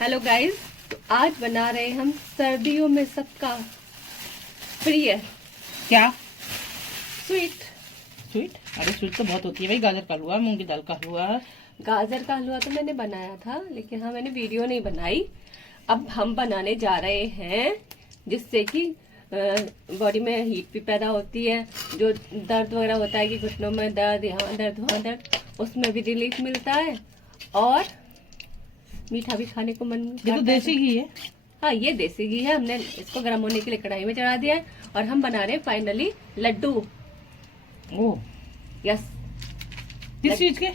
Hello guys, तो आज बना रहे हैं हम सर्दियों में सबका प्रिय क्या स्वीट। स्वीट? अरे स्वीट तो बहुत होती है भाई। गाजर का हलवा, मूंग की दाल का हलवा। गाजर का हलवा तो मैंने बनाया था, लेकिन हाँ मैंने वीडियो नहीं बनाई। अब हम बनाने जा रहे हैं जिससे कि बॉडी में हीट भी पैदा होती है। जो दर्द वगैरह होता है कि घुटनों में दर्द, यहाँ दर्द वहाँ दर्द, उसमें भी रिलीफ मिलता है और मीठा भी खाने को मन ये तो देसी घी है। हाँ, ये देसी घी है। हमने इसको गर्म होने के लिए कढ़ाई में चढ़ा दिया है और हम बना रहे हैं फाइनली लड्डू। ओ यस। किस चीज के?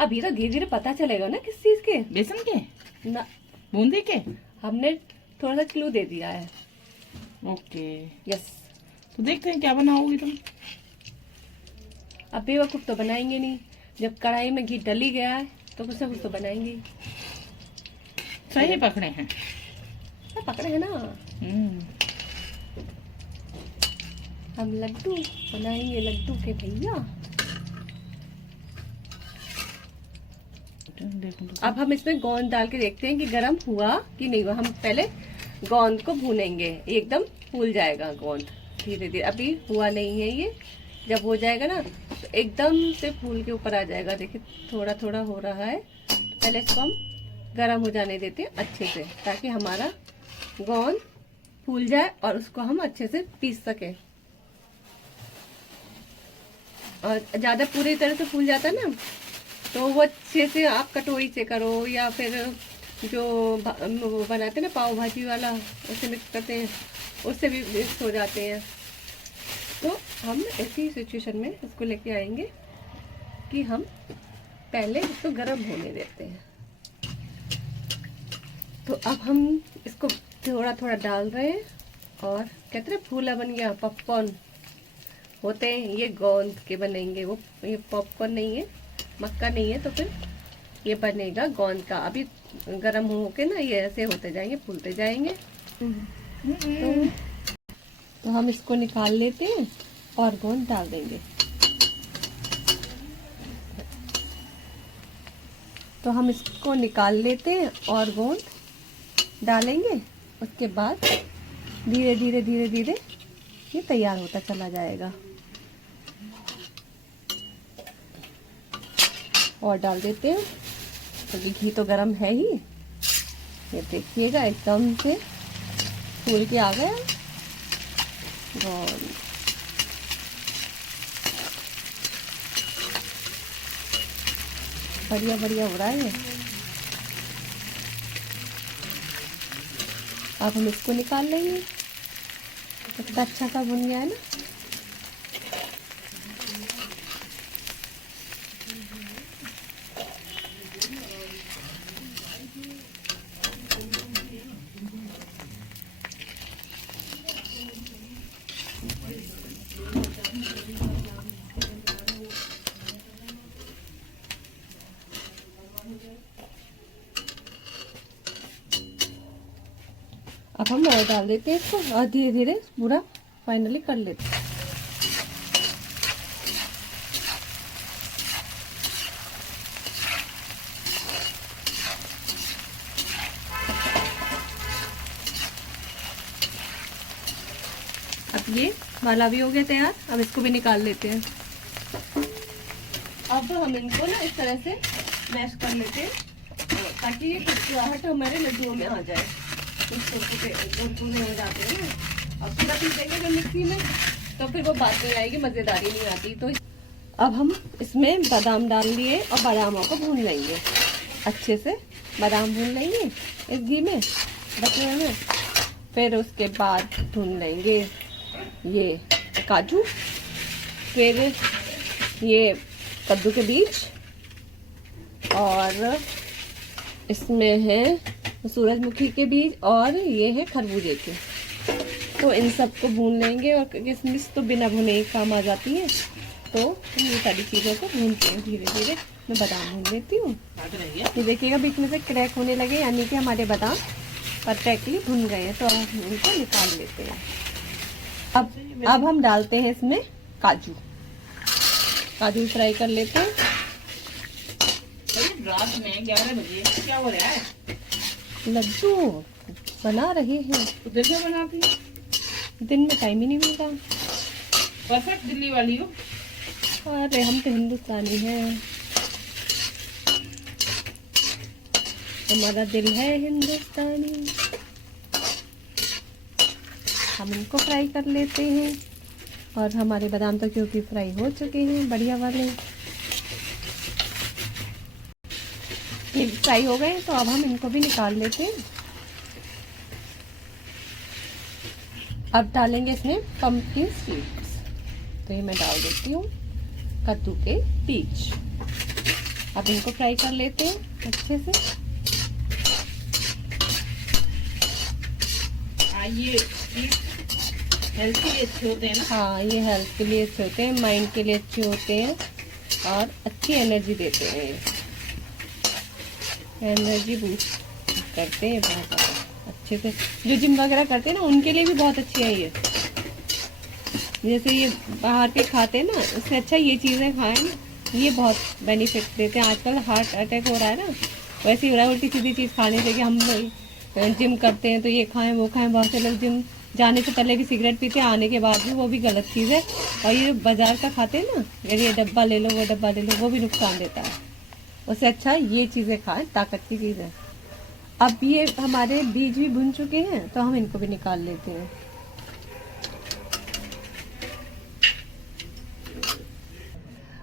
अभी तो धीरे धीरे पता चलेगा ना किस चीज के। बेसन के? ना, बूंदी के? हमने थोड़ा सा क्लू दे दिया है। Okay yes. तो देखते हैं क्या बनाओगी तुम। अब बेवकूफ तो बनाएंगे नहीं, जब कढ़ाई में घी डली गया है तो कुछ ना कुछ तो बनाएंगे ही। सही पकड़े हैं। पकड़े है ना। हम लड्डू बनाएंगे, लड्डू के भैया। अब हम इसमें गोंद डाल के देखते हैं कि गरम हुआ कि नहीं हुआ। हम पहले गोंद को भूनेंगे, एकदम फूल जाएगा गोंद धीरे धीरे। अभी हुआ नहीं है ये, जब हो जाएगा ना तो एकदम से फूल के ऊपर आ जाएगा। देखिए थोड़ा थोड़ा हो रहा है। पहले इसको हम गरम हो जाने देते हैं अच्छे से, ताकि हमारा गोंद फूल जाए और उसको हम अच्छे से पीस सके। और ज्यादा पूरी तरह से फूल जाता है ना तो वो अच्छे से आप कटोरी से करो या फिर जो वो बनाते हैं ना पाव भाजी वाला, उसे मिक्स करते हैं, उससे भी मिक्स हो जाते हैं। तो हम ऐसी सिचुएशन में इसको लेके आएंगे कि हम पहले इसको गर्म होने देते हैं। तो अब हम इसको थोड़ा थोड़ा डाल रहे हैं और कहते हैं फूला बन गया। पॉपकॉर्न होते हैं ये, गोंद के बनेंगे वो। ये पॉपकॉर्न नहीं है, मक्का नहीं है, तो फिर ये बनेगा गोंद का। अभी गर्म हो के ना ये ऐसे होते जाएंगे, फूलते जाएंगे। तो हम इसको निकाल लेते हैं और गोंद डाल देंगे। तो हम इसको निकाल लेते हैं और गोंद डालेंगे। उसके बाद धीरे धीरे धीरे धीरे ये तैयार होता चला जाएगा। और डाल देते हैं, क्योंकि घी तो गर्म है ही। ये देखिएगा एकदम से फूल के आ गया गोंद। बढ़िया बढ़िया हो रहा है। अब हम इसको निकाल लेंगे। कितना अच्छा सा बन गया है ना। अब हम और डाल देते हैं इसको और धीरे धीरे पूरा फाइनली कर लेते हैं। अब ये माला भी हो गया तैयार। अब इसको भी निकाल लेते हैं। अब हम इनको ना इस तरह से मैश कर लेते हैं ताकि ये चिपचिपाहट हमारे लड्डुओं में आ जाए। कुरकुरे हो जाते हैं ना। अब पूरा पीस देंगे जब मिक्सी में तो फिर वो बात नहीं आएगी, मजेदारी नहीं आती। तो अब हम इसमें बादाम डाल लिए और बादामों को भून लेंगे अच्छे से। बादाम भून लेंगे इस घी में, बचने में। फिर उसके बाद भून लेंगे ये काजू, फिर ये कद्दू के बीज, और इसमें है सूरजमुखी के बीज, और ये है खरबूजे के। तो इन सब को भून लेंगे। और किशमिश तो बिना भुने ही काम आ जाती है। तो ये सारी चीज़ों को भूनते हैं धीरे धीरे। मैं बादाम भून लेती हूँ। ये देखिएगा बीच में से क्रैक होने लगे, यानी कि हमारे बादाम परफेक्टली भुन गए हैं। तो हम इनको निकाल लेते हैं। अब हम डालते हैं इसमें काजू फ्राई कर लेते हैं। रात में 11 बजे क्या हो रहा है? लड्डू बना रहे हैं। उधर से बनाती है, दिन में टाइम ही नहीं मिलता। परफेक्ट दिल्ली वाली हो। अरे हम तो हिंदुस्तानी हैं, हमारा दिल है हिंदुस्तानी। हम इनको फ्राई कर लेते हैं और हमारे बादाम तो क्योंकि फ्राई हो चुके हैं बढ़िया वाले, ये फ्राई हो गए तो अब हम इनको भी निकाल लेते हैं। अब डालेंगे इसमें पंपकिन सीड्स, तो ये मैं डाल देती हूँ कद्दू के बीज। अब इनको फ्राई कर लेते हैं अच्छे से। ये हेल्थ के लिए अच्छे होते हैं ना। हाँ, ये हेल्थ के लिए अच्छे होते हैं, माइंड के लिए अच्छे होते हैं और अच्छी एनर्जी देते हैं। एनर्जी बूस्ट करते हैं बहुत ज़्यादा अच्छे से। जो जिम वगैरह करते हैं ना उनके लिए भी बहुत अच्छी है ये। जैसे ये बाहर के खाते हैं ना, उससे अच्छा ये चीज़ें खाएं ना, ये बहुत बेनिफिट देते हैं। आजकल हार्ट अटैक हो रहा है ना, वैसे ही हो रहा है। उल्टी सीधी चीज़ खाने से कि हम जिम करते हैं तो ये खाएं वो खाएं। बहुत से लोग जिम जाने से पहले भी सिगरेट पीते हैं, आने के बाद भी, वो भी गलत चीज़ है। और ये बाजार का खाते हैं ना, ये डब्बा ले लो वो डब्बा ले लो, वो भी नुकसान देता है। उससे अच्छा ये चीज़ें खाएं, ताकत की चीज़ है। अब ये हमारे बीज भी भुन चुके हैं तो हम इनको भी निकाल लेते हैं।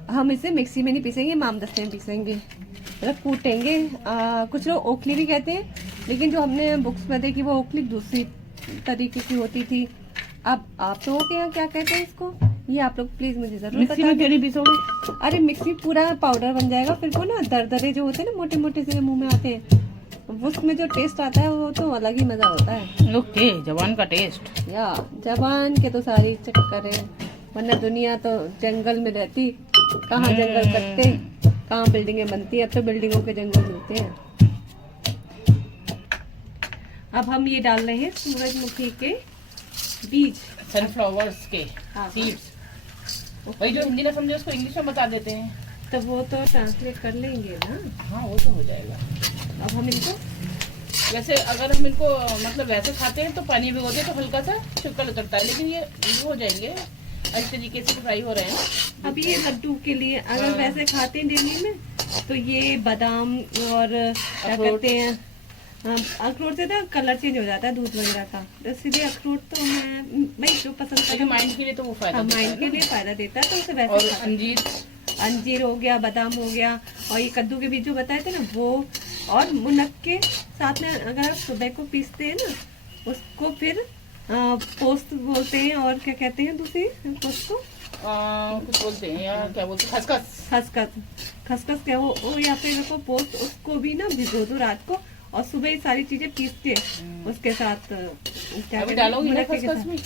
हम इसे मिक्सी में नहीं पीसेंगे, मामदस्ते में पीसेंगे, मतलब कूटेंगे। कुछ लोग ओखली भी कहते हैं, लेकिन जो हमने बुक्स में देखी वो ओखली दूसरी तरीके की होती थी। अब आप लोगों के यहाँ क्या कहते हैं इसको, ये आप लोग प्लीज मुझे जरूर मिक्सी में बता क्यों नहीं पीसोगे? अरे मिक्सी पूरा पाउडर बन जाएगा, फिर वो ना दरदरे जो होते हैं ना, मोटे मोटे से मुंह में आते हैं, उसमें जो टेस्ट आता है वो तो अलग ही मजा होता है। ओके, जवान का टेस्ट। या जवान के तो सारी चक्कर है, वरना दुनिया तो जंगल में रहती, कहाँ जंगल कटते, कहाँ बिल्डिंगें बनती है। अब तो बिल्डिंगों के जंगल मिलते हैं। अब हम ये डाल रहे हैं सूरजमुखी के बीज, सनफ्लावर्स के हाँ। सीड्स। वही जो हिंदी ना समझे उसको इंग्लिश में बता देते हैं। तो वो तो ट्रांसलेट कर लेंगे ना। हाँ, वो तो हो जाएगा। अब हम इनको वैसे अगर हम इनको मतलब वैसे खाते हैं तो पानी भिगोते हैं तो हल्का सा छिलका उतरता है, लेकिन ये हो जाएंगे अच्छे तरीके से फ्राई हो रहे हैं। अब ये लड्डू के लिए अगर हाँ। वैसे खाते हैं डेली में, तो ये बादाम और क्या अखरोट। कहते हैं, अखरोट से ना कलर चेंज हो जाता है दूध वगैरह का, तो इसलिए अखरोट तो मैं जो पसंद करती लेकिन हूँ, माइंड के लिए तो वो फायदा देता माइंड है के ना। लिए फायदा देता है, तो उसे और वैसे खाता है। अंजीर हो गया, बादाम हो गया, और ये कद्दू के बीज जो बताए थे ना वो, और मुनक के साथ में अगर आप सुबह को पीसते हैं ना, उसको फिर पोस्त बोलते हैं, और क्या कहते हैं दूसरी पोस्त को, कुछ बोलते हैं यार, क्या बोलते हैं, खसखस। खसखस क्या वो या फिर रखो पोस्त, उसको भी ना भिगो दो रात को, और सुबह ये सारी चीजें पीस के उसके साथ क्या अभी कहते हैं, डालोगी ना मुनक्के के खसखस साथ। में?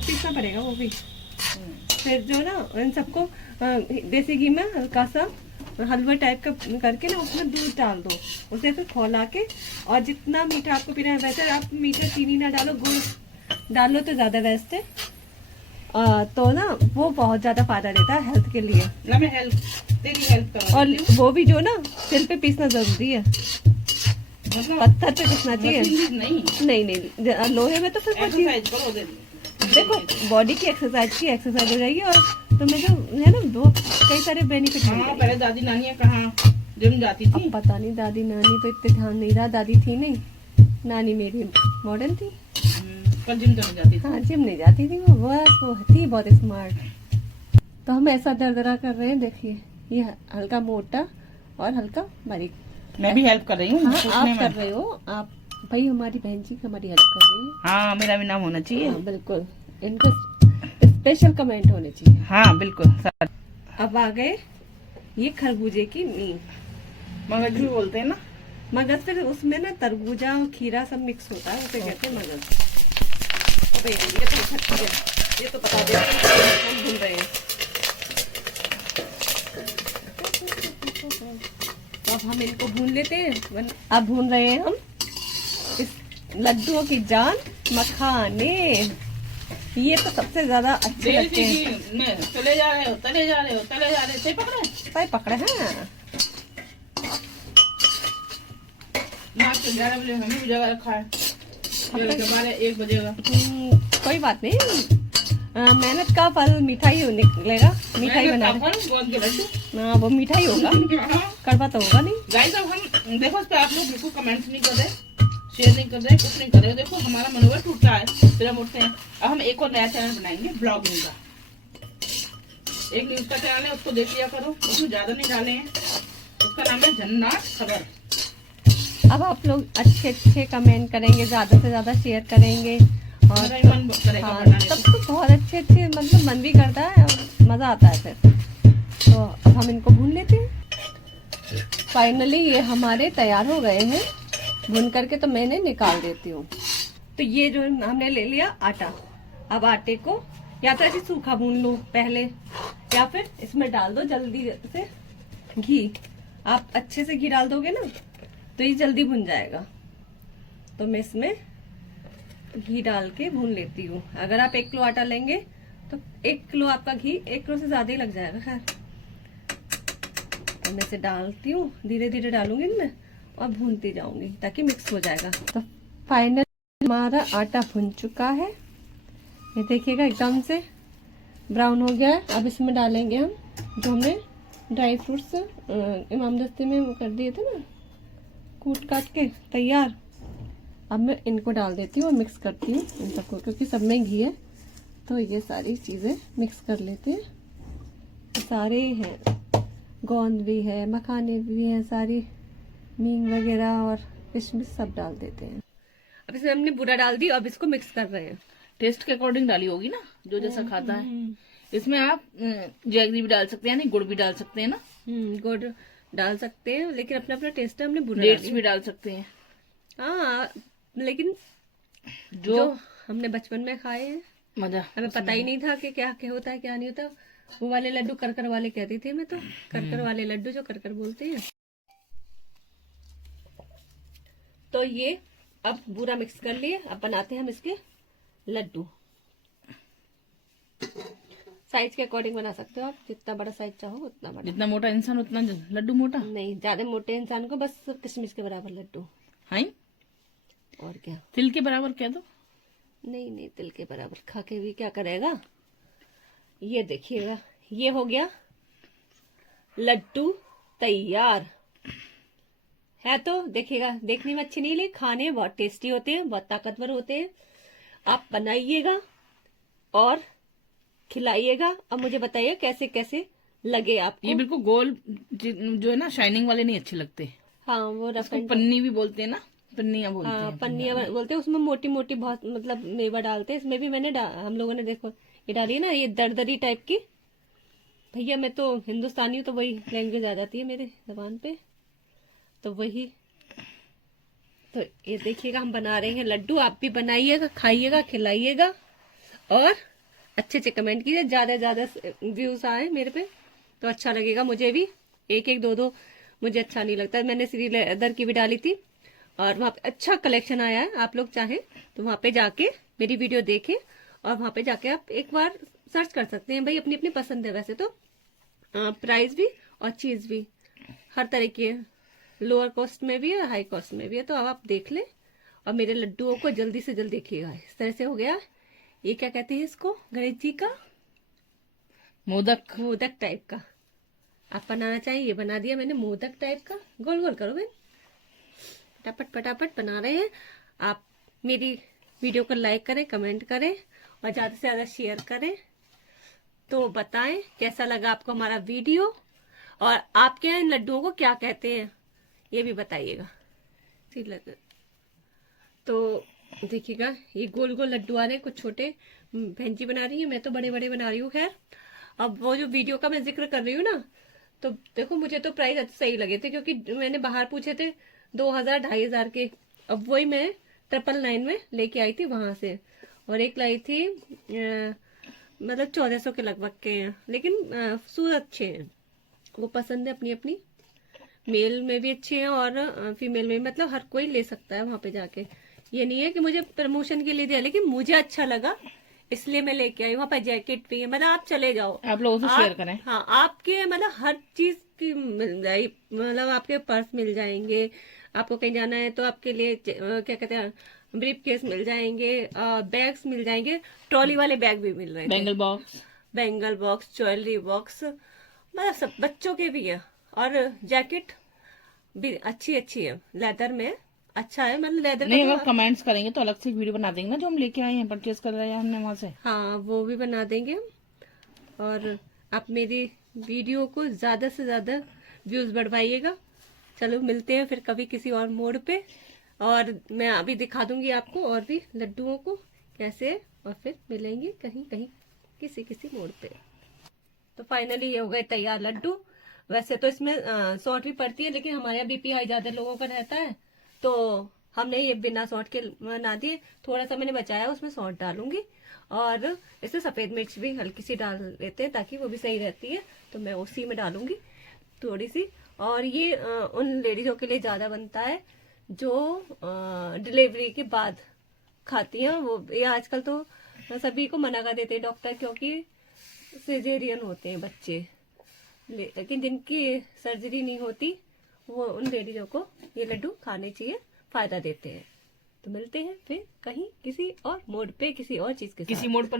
पीसना पड़ेगा वो भी। फिर जो ना इन सबको देसी घी में हल्का सा हलवा टाइप का करके ना उसमें दूध डाल दो, उसे फिर खौला के, और जितना मीठा आपको पीना है, वैसे आप मीठा चीनी ना डालो, गुड़ डालो तो ज्यादा बेस्ट है। तो ना वो बहुत ज्यादा फायदा देता है हेल्थ के लिए। ना मैं तेरी हेल्प करा और देती हूँ। वो भी जो ना सिल पे पीसना जरूरी है, मतलब पत्थर पे पीसना चाहिए। मशीन नहीं, नहीं लोहे में तो फिर वो चीज, एक्सरसाइज करो दे। देखो बॉडी की एक्सरसाइज हो जाएगी, और तुम्हें जो है ना वो कई सारे बेनिफिट हाँ, पहले दादी नानियाँ कहाँ जिम जाती थी। अब पता नहीं, दादी नानी तो इतने ध्यान नहीं रहा, दादी थी नहीं, नानी मेरी मॉडर्न थी। पर जिम तो नहीं जाती थी। हाँ, जिम नहीं जाती थी वो, बस वो थी बहुत स्मार्ट। तो हम ऐसा दरदरा कर रहे हैं, देखिए ये हल्का मोटा और हल्का बारीक। मैं भी हेल्प कर रही हूँ। हाँ, सोचने आप में। कर रहे हो, आप भाई हमारी बहन जी हमारी हेल्प कर रही है। हाँ, मेरा भी नाम होना चाहिए। हाँ बिल्कुल, इनका स्पेशल कमेंट होने चाहिए। हाँ बिल्कुल। अब आ गए ये खरबूजे की नींव, मगज भी बोलते हैं ना। मगज, फिर उसमें ना तरबूजा और खीरा सब मिक्स होता है, उसे कहते हैं मगज। अबे ये तो खट्टी है, ये तो बता दे हम भूल रहे हैं। तो अब हम इनको भून लेते हैं। अब भून रहे हैं हम इस लड्डुओं की जान मखाने, ये तो सबसे ज्यादा अच्छे लगते हैं। चले जा रहे हो, चले जा रहे हो, चले जा रहे हो, सही पकड़े? सही पकड़े हैं। रात के 11 बजे हमें भी जगह रखा है, 1 बजेगा। कोई बात नहीं, मेहनत का फल मिठाई निकलेगा। मिठाई बना गोंद के लड्डू, हाँ वो मिठाई होगा, कड़वा तो होगा नहीं। गाइस अब हम देखो इस पे आप लोग बिल्कुल कमेंट्स नहीं कर रहे, शेयर नहीं कर रहे, कुछ नहीं कर रहे। देखो हमारा मनोबल टूट रहा है, फिर हम उठते हैं। अब हम एक और नया चैनल बनाएंगे ब्लॉगिंग का। एक न्यूज का चैनल है, उसको देख लिया करो, उसमें ज्यादा नहीं डाले हैं। उसका नाम है जन्नत खबर। अब आप लोग अच्छे अच्छे कमेंट करेंगे, ज्यादा से ज्यादा शेयर करेंगे और मन करेगा बनाने को। सब कुछ बहुत अच्छे अच्छे, मतलब मन भी करता है और मजा आता है फिर। तो अब हम इनको भून लेते हैं। फाइनली ये हमारे तैयार हो गए हैं, भून करके तो मैंने निकाल देती हूँ। तो ये जो हमने ले लिया आटा, अब आटे को या तो ऐसे सूखा भून लो पहले, या फिर इसमें डाल दो जल्दी से घी। आप अच्छे से घी डाल दोगे ना तो ये जल्दी भुन जाएगा। तो मैं इसमें घी डाल के भून लेती हूँ। अगर आप 1 किलो आटा लेंगे तो 1 किलो आपका घी 1 किलो से ज्यादा ही लग जाएगा। खैर तो मैं इसे डालती हूँ, धीरे धीरे डालूंगी इनमें और भूनती जाऊंगी ताकि मिक्स हो जाएगा। तो फाइनल हमारा आटा भुन चुका है, ये देखिएगा एकदम से ब्राउन हो गया है। अब इसमें डालेंगे हम जो हमने ड्राई फ्रूट्स इमामदस्ते में वो कर दिए थे ना, कूट काट के तैयार। अब मैं इनको डाल देती हूँ और मिक्स करती हूँ इन सबको, क्योंकि सब में घी है। तो ये सारी चीज़ें मिक्स कर लेते हैं। सारे हैं, गोंद भी है, मखाने भी हैं, सारी मींग वगैरह और किशमिश सब डाल देते हैं। अब इसमें हमने बूरा डाल दी, अब इसको मिक्स कर रहे हैं। टेस्ट के अकॉर्डिंग डाली होगी ना, जो जैसा खाता है। इसमें आप जैगरी भी डाल सकते हैं, नहीं गुड़ भी डाल सकते हैं ना। गुड़ डाल सकते हैं, लेकिन अपना अपना टेस्ट है, हमने बूरा डेट्स भी डाल सकते हैं। हाँ, लेकिन जो हमने बचपन में खाए हैं मजा, हमें पता ही नहीं था कि क्या क्या होता है क्या नहीं होता। वो वाले लड्डू करकर वाले कहती थी मैं तो, करकर वाले लड्डू जो करकर बोलते हैं। तो ये अब पूरा मिक्स कर लिए, अब बनाते हैं हम इसके लड्डू। साइज के अकॉर्डिंग बना सकते हो आप, जितना बड़ा साइज चाहो उतना बड़ा। जितना मोटा इंसान उतना लड्डू मोटा नहीं, ज्यादा मोटे इंसान को बस किशमिश के बराबर लड्डू। हाँ, और क्या, तिल के बराबर कह दो। नहीं नहीं, तिल के बराबर खा के भी क्या करेगा। ये देखिएगा, ये हो गया लड्डू तैयार है। तो देखिएगा, देखने में अच्छे नहीं लगे, खाने में बहुत टेस्टी होते हैं, बहुत ताकतवर होते हैं। आप बनाइएगा और खिलाइएगा और मुझे बताइए कैसे कैसे लगे आपको। ये बिल्कुल गोल जो है ना, शाइनिंग वाले नहीं अच्छे लगते। हाँ, वो रफ एंड पन्नी भी बोलते हैं ना, पन्नियां बोलते हैं। पन्नियां बोलते हैं, उसमें मोटी मोटी बहुत मतलब मेवा डालते हैं। इसमें भी मैंने हम लोगों ने देखो ये डाली है ना, ये दरदरी टाइप की। भैया मैं तो हिंदुस्तानी हूँ तो वही लैंग्वेज आ जाती है मेरे जबान पे, तो वही। तो ये देखिएगा हम बना रहे हैं लड्डू, आप भी बनाइएगा, खाइएगा, खिलाइएगा और अच्छे अच्छे कमेंट कीजिए। ज्यादा ज्यादा व्यूज आए मेरे पे तो अच्छा लगेगा मुझे भी। 1-1 2-2 मुझे अच्छा नहीं लगता। मैंने श्री लेदर की भी डाली थी और वहाँ पे अच्छा कलेक्शन आया है। आप लोग चाहें तो वहाँ पे जाके मेरी वीडियो देखें और वहाँ पे जाके आप एक बार सर्च कर सकते हैं। भाई अपनी अपनी पसंद है, वैसे तो प्राइस भी और चीज भी हर तरह की है, लोअर कॉस्ट में भी है, हाई कॉस्ट में भी है। तो अब आप देख लें और मेरे लड्डुओं को जल्दी से जल्दी देखिएगा। इस तरह से हो गया। ये क्या कहते हैं इसको, गणेश जी का मोदक, मोदक टाइप का आप बनाना चाहिए। ये बना दिया मैंने मोदक टाइप का। गोल गोल करो बहन, फटाफट फटाफट बना रहे हैं। आप मेरी वीडियो को लाइक करें, कमेंट करें और ज्यादा से ज्यादा शेयर करें। तो बताएं कैसा लगा आपको हमारा वीडियो और आपके यहाँ इन लड्डुओं को क्या कहते हैं ये भी बताइएगा। तो देखिएगा, ये गोल गोल लड्डू आ रहे हैं, कुछ छोटे बहन जी बना रही है, मैं तो बड़े बड़े बना रही हूँ। खैर अब वो जो वीडियो का मैं जिक्र कर रही हूँ ना, तो देखो मुझे तो प्राइस सही लगे थे, क्योंकि मैंने बाहर पूछे थे 2000-2500 के। अब वही मैं 999 में लेके आई थी वहां से, और एक लाई थी मतलब 1400 के लगभग के हैं। लेकिन सूट अच्छे हैं, वो पसंद है अपनी अपनी। मेल में भी अच्छे हैं और फीमेल में भी, मतलब हर कोई ले सकता है वहां पे जाके। ये नहीं है कि मुझे प्रमोशन के लिए दिया, लेकिन मुझे अच्छा लगा इसलिए मैं लेके आई। वहाँ पर जैकेट भी है, मतलब आप चले जाओ, आप लोगों से शेयर करें। हाँ, आपके मतलब हर चीज की मिल जाए, मतलब आपके पर्स मिल जाएंगे, आपको कहीं जाना है तो आपके लिए क्या कहते हैं, ब्रीफ केस मिल जाएंगे, बैग्स मिल जाएंगे, ट्रॉली वाले बैग भी मिल रहे थे, बैंगल बॉक्स, ज्वेलरी बॉक्स, मतलब सब बच्चों के भी है। और जैकेट भी अच्छी अच्छी है, लेदर में अच्छा है, मतलब लेदर नहीं, का अगर कमेंट्स करेंगे तो अलग से एक वीडियो बना देंगे ना, जो हम लेके आए हैं, परचेज कर रहे हैं हमने वहां से। हाँ वो भी बना देंगे। और आप मेरी वीडियो को ज्यादा से ज्यादा व्यूज बढ़वाइएगा। चलो मिलते हैं फिर कभी किसी और मोड़ पे, और मैं अभी दिखा दूंगी आपको और भी लड्डुओं को कैसे, और फिर मिलेंगे कहीं कहीं किसी मोड़ पे। तो फाइनली ये हो गए तैयार लड्डू। वैसे तो इसमें सॉल्ट भी पड़ती है, लेकिन हमारे यहाँ बीपी हाई ज्यादा लोगों का रहता है, तो हमने ये बिना सॉल्ट के बना दिए। थोड़ा सा मैंने बचाया, उसमें सॉल्ट डालूंगी, और इसमें सफेद मिर्च भी हल्की सी डाल लेते हैं ताकि वो भी सही रहती है, तो मैं उसी में डालूंगी थोड़ी सी। और ये उन लेडीजों के लिए ज्यादा बनता है जो डिलीवरी के बाद खाती हैं। वो ये आजकल तो सभी को मना कर देते हैं डॉक्टर, क्योंकि सिजेरियन होते हैं बच्चे, लेकिन जिनकी सर्जरी नहीं होती वो उन लेडीजों को ये लड्डू खाने चाहिए, फायदा देते हैं। तो मिलते हैं फिर कहीं किसी और मोड पे किसी और चीज के साथ। किसी मोड पर